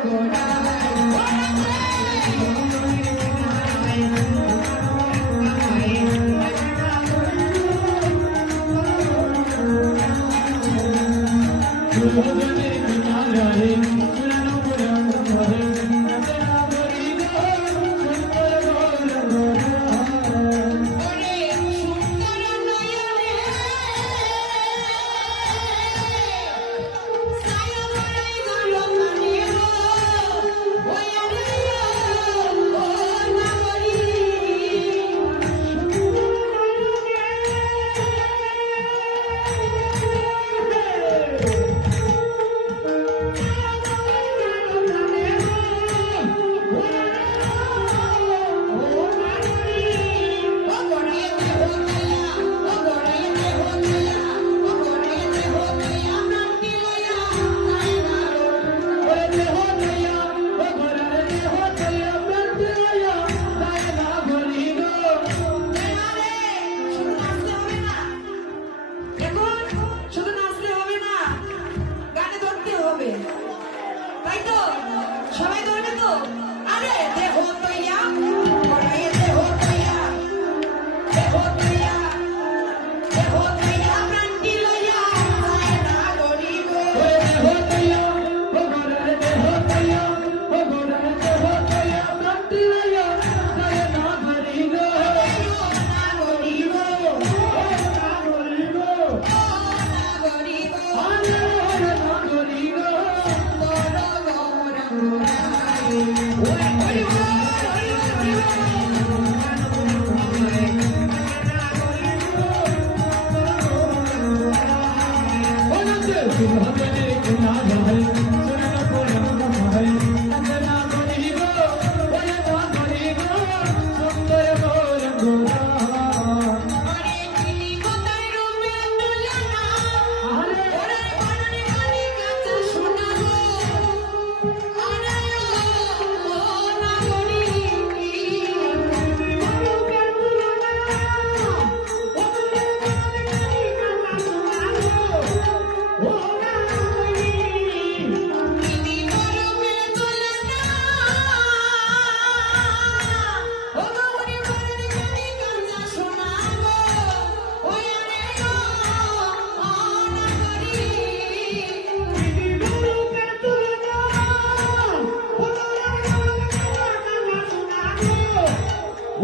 Sakura. সবাই ধরবে তো? আরে দেহ তৈয়া सिंह नागर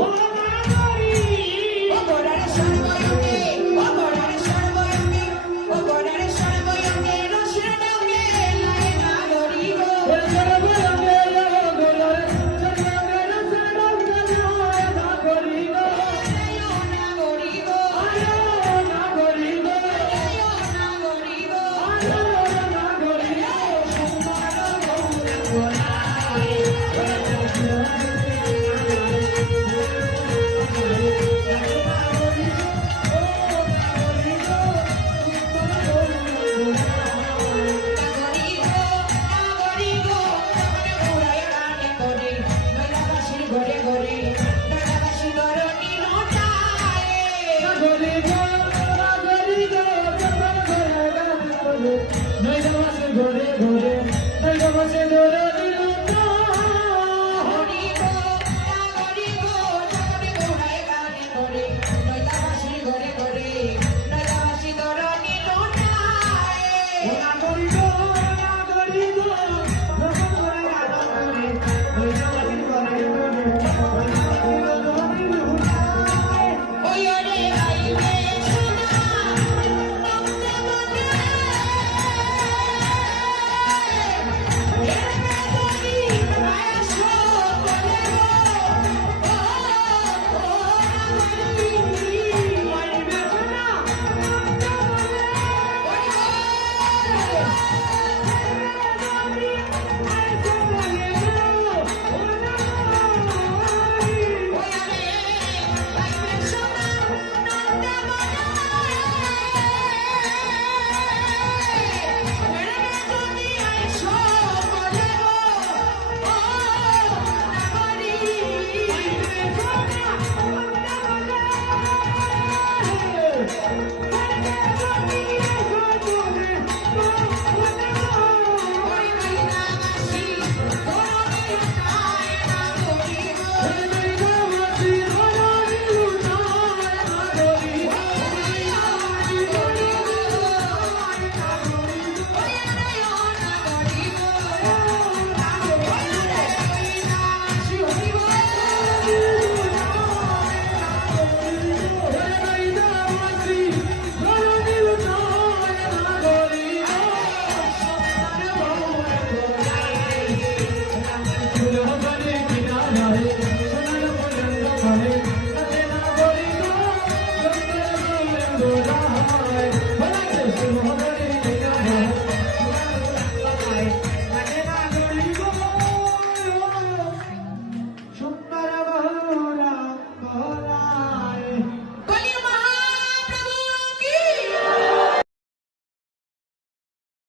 와